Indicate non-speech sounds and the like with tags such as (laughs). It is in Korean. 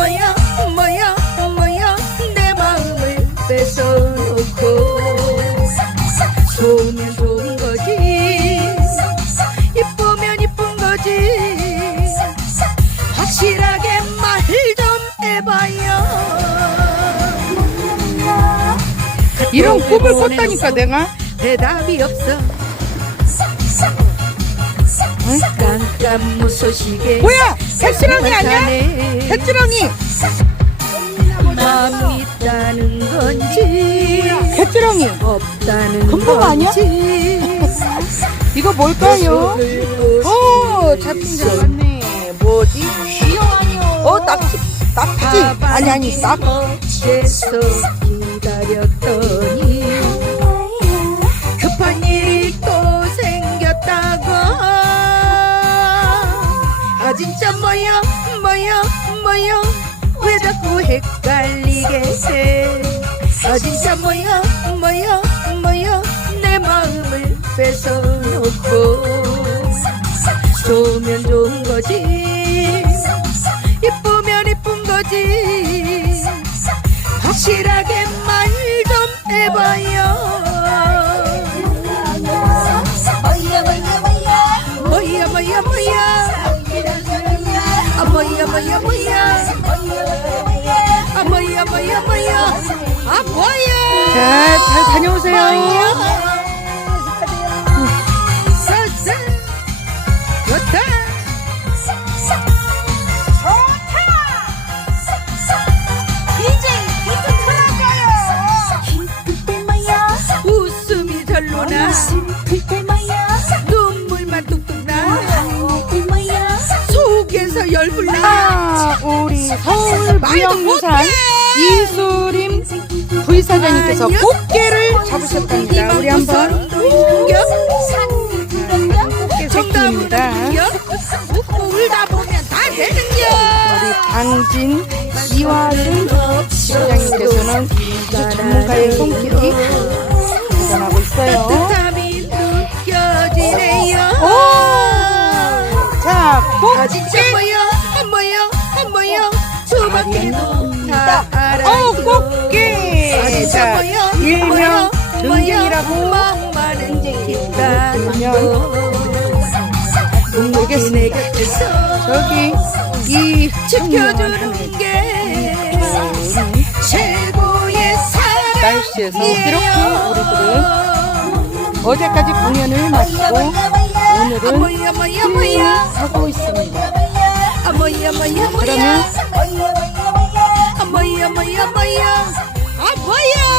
뭐야 뭐야 뭐야 내 마음을 뺏어놓고. 좋으면 좋은 거지. 이쁘면 이쁜 거지. 확실하게 말 좀 해봐요. 이런 꿈을 꿨다니까 내가? 대답이 없어. 응? 깜깜무소식에 뭐야 색지렁이 아니야? 색지렁이 마음이 있다는 건지 색지렁이 없다는 금붕어 아니야? 건지 (laughs) 이거 뭘까요? 오 잡힌 잡았네 뭐지? 어 낙지 낙지 아니 아니 낙 어째서 기다렸더니 진짜 뭐야 뭐야 뭐야 왜 자꾸 헷갈리게 해아 진짜 뭐야 뭐야 뭐야 내 마음을 뺏어놓고 좋으면 좋은 거지. 이쁘면 이쁜 거지. 확실하게 말 좀 해봐요 아 뭐야. 뭐야 뭐야 아 뭐야. 자, 잘 다녀오세요. 속에서 열불 나 아, 우리 서울 무형유산 이수림 부이사장님께서 꽃게를 잡으셨답니다. 우리 한번 꽃게 새끼입니다. 웃고 울다 보면 다 되는겨. 우리 강진 이화준 부사장님께서는 아주 전문가의 손길이 대단하고 있어요. 따뜻함이 느껴지네요. 오! 자, 아진 다 어, 꽃게! 아 자, 일명 있다는 그러면 내 곁에서 저기 이 지켜주는 게 최고의 날씨에서 이렇게 우리들은 어제까지 공연을 마치고 아 오늘은 뭐야 뭐야 하고 있습니다. 아 그러면 అమ్మయ్య అమ్మయ్య అబ్బయ్యా.